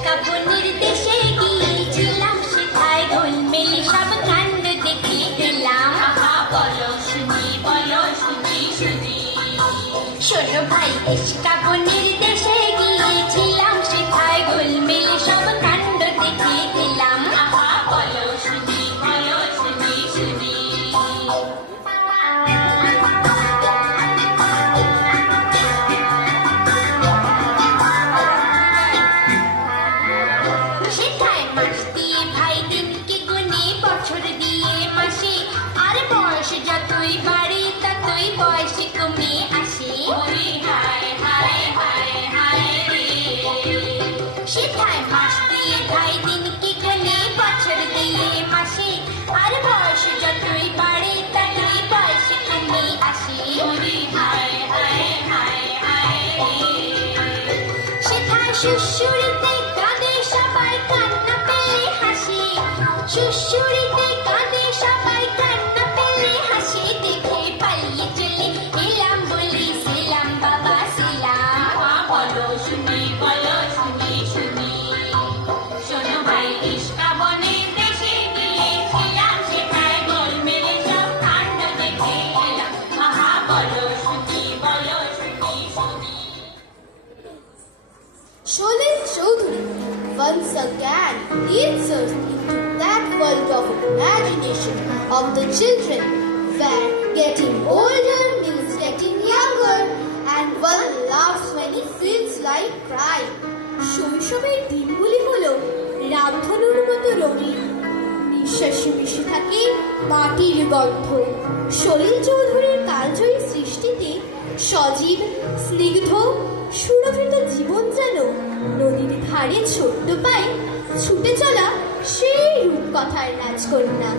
ইস্কাবনের দেশে গিয়েছিলাম, সেথায় গোলমেলে সব কাণ্ড দেখে গেলাম। আহা বলো শুনি, বলো শুনি শুনি। শোনো ভাই, ইস্কাবনের দেশে গিয়েছিলাম, সেথায় গোলমেলে সব কাণ্ড দেখে গেলাম। আহা বলো শুনি, বলো শুনি শুনি। সেথায় মাস দিয়ে ভাই দিনকে গুনে, বছর দিয়ে মাসে, আর বয়স যতই বাড়ে ততই বয়সে কমে আসে। হায় হায় হায় হায় রে। সেথায় মাস দিয়ে ভাই দিনকে গুনে, বছর দিয়ে মাসে, আর বয়স যতই বাড়ে ততই বয়সে কমে আসে। হায় হায় হায় হায় রে। সেথায় শ্বশুরিতে কাঁদে সবাই, কান্না পেলে হাসি। শ্বশুরিতে কাঁদে সবাই, কান্না পেলে হাসি। দেখে পালিয়ে চলে এলাম, বলি সেলাম বাবা সেলাম। বলো শুনি, বলো শুনি শুনি। শোনো ভাই, ইস্কাবনের দেশে গিয়েছিলাম, সেখানে গোলমেলে সব কাণ্ড দেখে এলাম। আহা বলো শুনি, বলো শুনি শুনি। Sholin Choudhury once again leads us into that world of imagination of the children, where getting older means getting younger, and one laughs when he feels like crying. শৈশবের দিনগুলি হলো রামধনুর মতো রঙিন, নিঃশ্বাসে মিশে থাকে মাটির গন্ধ। সলিল চৌধুরীর কালজয়ী সৃষ্টিতে সজীব, স্নিগ্ধ, সুরভিত জীবন যেন নদীর ধারে ছোট্ট পায়ে ছুটে চলা সেই রূপকথার রাজকন্যা।